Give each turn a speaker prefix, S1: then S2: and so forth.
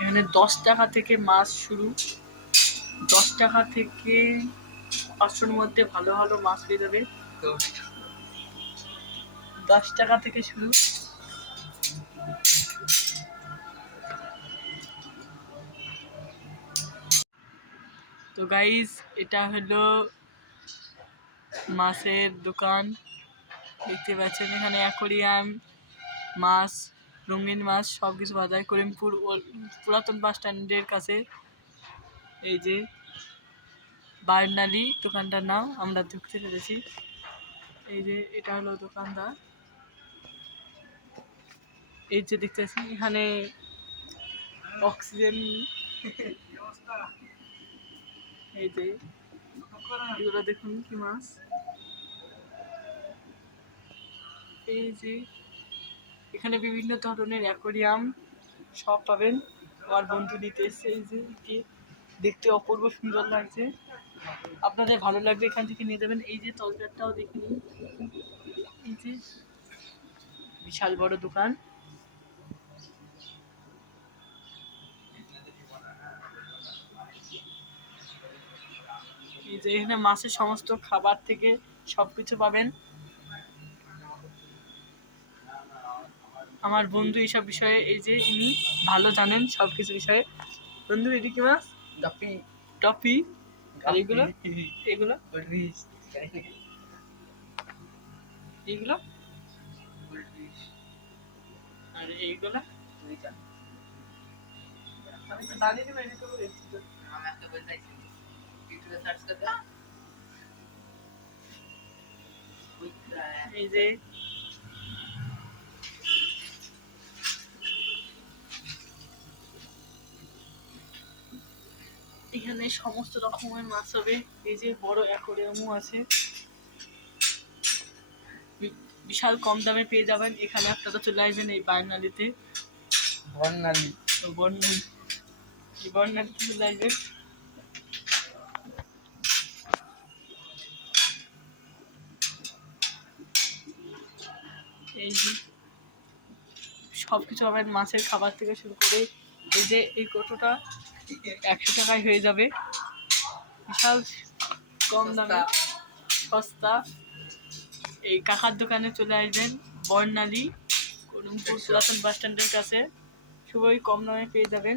S1: এখানে দশ টাকা থেকে মাছ শুরু। দশ টাকা থেকে পাঁচশোর মধ্যে ভালো ভালো মাছ পেয়ে যাবে। দশ টাকা। থেকে শুরু। তো গাইস এটা হলো মাছের দোকান। দেখতে পাচ্ছেন এখানে অ্যাকোরিয়াম মাছ রঙিন মাছ সব কিছু বাজার করিমপুর ওল- পুরাতন বাস স্ট্যান্ডের কাছে। এই যে বার্নালি দোকানটার নাম, আমরা ঢুকতে পেরেছি। এই যে এটা হলো দোকানদার। এই যে দেখতেছি এখানে অক্সিজেন। এই যে এগুলো দেখুন কি মাছ। এই যে এখানে বিভিন্ন ধরনের অ্যাকোরিয়াম সব পাবেন। আমার বন্ধু নিতে এসছে, এই যে কি দেখতে অপূর্ব সুন্দর লাগছে। আপনাদের ভালো লাগবে এখান থেকে নিয়ে যাবেন। এই যে তলপেটটাও দেখে নিন। এই যে বিশাল বড় দোকান। এই যে এখানে মাছের সমস্ত খাবার থেকে সবকিছু পাবেন। আমার বন্ধু এইসব বিষয়ে এই যে ইনি ভালো জানেন সব কিছু বিষয়ে। বন্ধু এটি কি মাছ?
S2: গাপি
S1: টপি আর এগুলো? এগুলো? এগুলো? আর এইগুলো। এই যে এখানে সমস্ত রকমের মাছ হবে। এই যে বড় অ্যাকোরিয়ামও আছে। বিশাল কম দামে পেয়ে যাবেন। এখানে আপনারা চলে আসবেন এই বার্নালিতে
S2: বর্ণালী।
S1: তো বর্ণালী। এই বর্ণালিতে চলে আসবেন। এই যে সব কিছু পাবেন মাছের খাবার থেকে শুরু করে এই যে এই কটোটা একশো টাকায় হয়ে যাবে। বিশাল কম দামে। সস্তা। এই কাকার দোকানে চলে আসবেন বর্ণালী করিমপুর পুরাতন বাস স্ট্যান্ডের কাছে। সবাই কম দামে পেয়ে যাবেন।